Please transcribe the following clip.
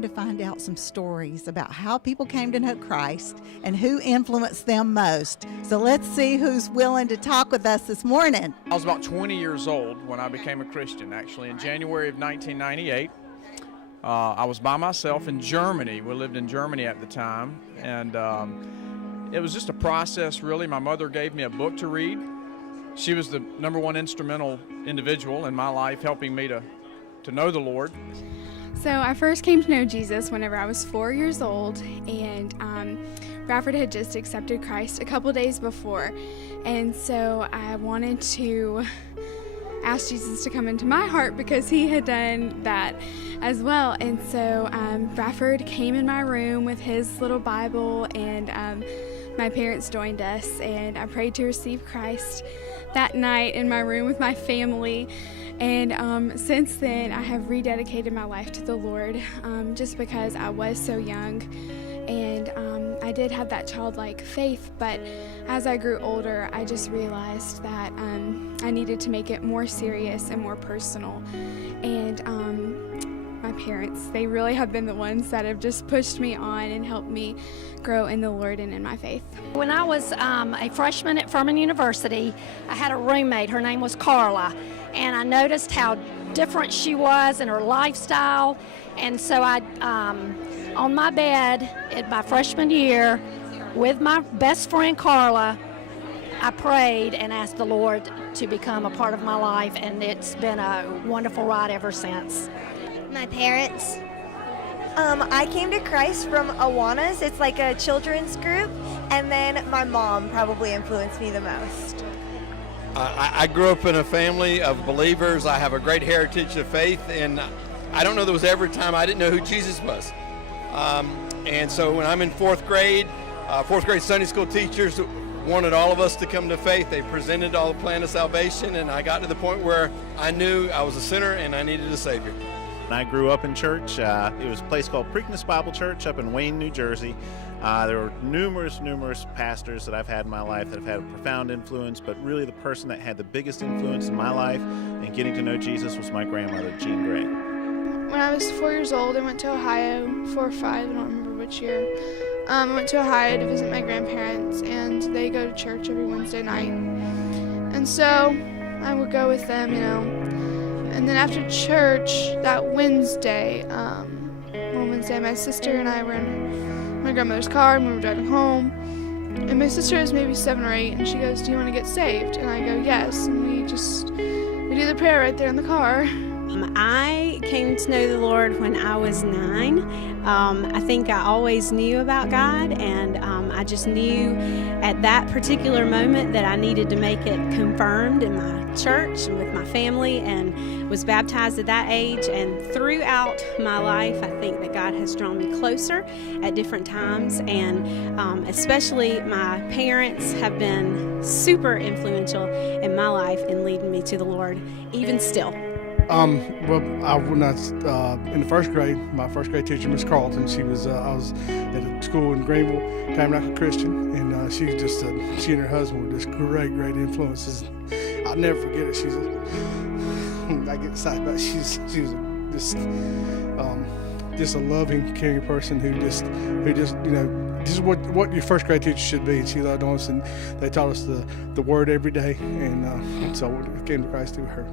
trying to find out some stories about how people came to know Christ and who influenced them most. So let's see who's willing to talk with us this morning. I was about 20 years old when I became a Christian, actually, in January of 1998. I was by myself in Germany. We lived in Germany at the time, and it was just a process, really. My mother gave me a book to read. She was the number one instrumental individual in my life, helping me to know the Lord. So I first came to know Jesus whenever I was 4 years old, and Bradford had just accepted Christ a couple days before, and so I wanted to ask Jesus to come into my heart because he had done that as well. And so Bradford came in my room with his little Bible, and my parents joined us, and I prayed to receive Christ that night in my room with my family. And since then, I have rededicated my life to the Lord, just because I was so young, and I did have that childlike faith, but as I grew older, I just realized that I needed to make it more serious and more personal. And my parents, they really have been the ones that have just pushed me on and helped me grow in the Lord and in my faith. When I was a freshman at Furman University, I had a roommate. Her name was Carla, and I noticed how different she was in her lifestyle. And so I, on my bed in my freshman year, with my best friend Carla, I prayed and asked the Lord to become a part of my life, and it's been a wonderful ride ever since. My parents. I came to Christ from Awanas. It's like a children's group, and then my mom probably influenced me the most. I grew up in a family of believers. I have a great heritage of faith, and I don't know there was ever a time I didn't know who Jesus was. And so when I'm in fourth grade Sunday school teachers wanted all of us to come to faith. They presented all the plan of salvation, and I got to the point where I knew I was a sinner and I needed a Savior. I grew up in church. It was a place called Preakness Bible Church up in Wayne, New Jersey. There were numerous pastors that I've had in my life that have had a profound influence, but really the person that had the biggest influence in my life and getting to know Jesus was my grandmother, Jean Gray. When I was 4 years old, I went to Ohio, 4 or 5, I don't remember which year. I went to Ohio to visit my grandparents, and they go to church every Wednesday night. And so I would go with them, And then after church that Wednesday, one Wednesday, my sister and I were in my grandmother's car, and we were driving home. And my sister is maybe 7 or 8, and she goes, "Do you want to get saved?" And I go, "Yes." And we do the prayer right there in the car. I came to know the Lord when I was 9. I think I always knew about God, and I just knew at that particular moment that I needed to make it confirmed in my church and with my family, and was baptized at that age. And throughout my life, I think that God has drawn me closer at different times, and especially my parents have been super influential in my life in leading me to the Lord, even still. When I was in the first grade, my first grade teacher, Miss Carlton, I was at a school in Greenville, Tabernacle Christian, and she and her husband were just great influences. I'll never forget it. I get excited about it. She was just a loving, caring person who just this is what your first grade teacher should be. And she loved us, and they taught us the word every day, and so we came to Christ through her.